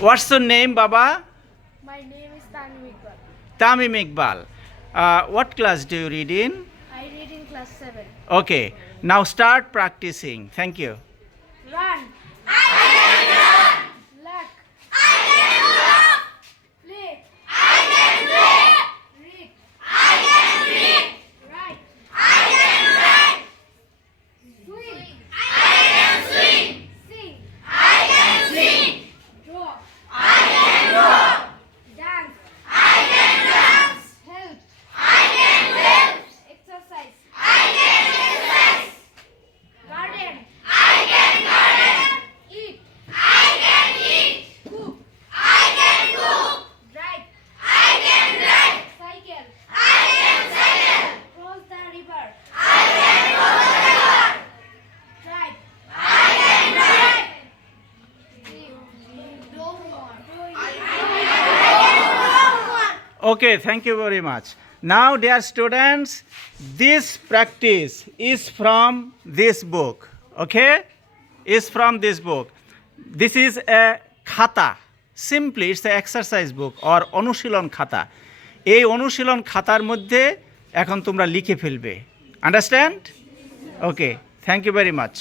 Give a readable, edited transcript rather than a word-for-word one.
What's your name, Baba? My name is Tanvi Iqbal. Tamim Iqbal. What class do you read in? I read in class 7. Okay, now start practicing. Thank you. Run. I can run. Luck. I can walk. Play. I can play. Read. I can read. Write. I can write. Swim. I can swim. Sing. I can sing. Draw. I can draw. Dance. I can dance. Help. I can help. Exercise. I can exercise. Garden. I can garden. Eat. I can eat. Cook. I can cook. Drive. I can drive. Cycle. I can cycle. Cross the river. I can cross the river. Drive. I can drive. Don't want. Okay, thank you very much. Now, dear students, this practice is from this book. Okay? Is from this book. This is a khata. Simply, it's an exercise book or অনুশীলন খাতা। এই অনুশীলন খাতার মধ্যে এখন তোমরা লিখে ফেলবে। Understand? Okay, thank you very much.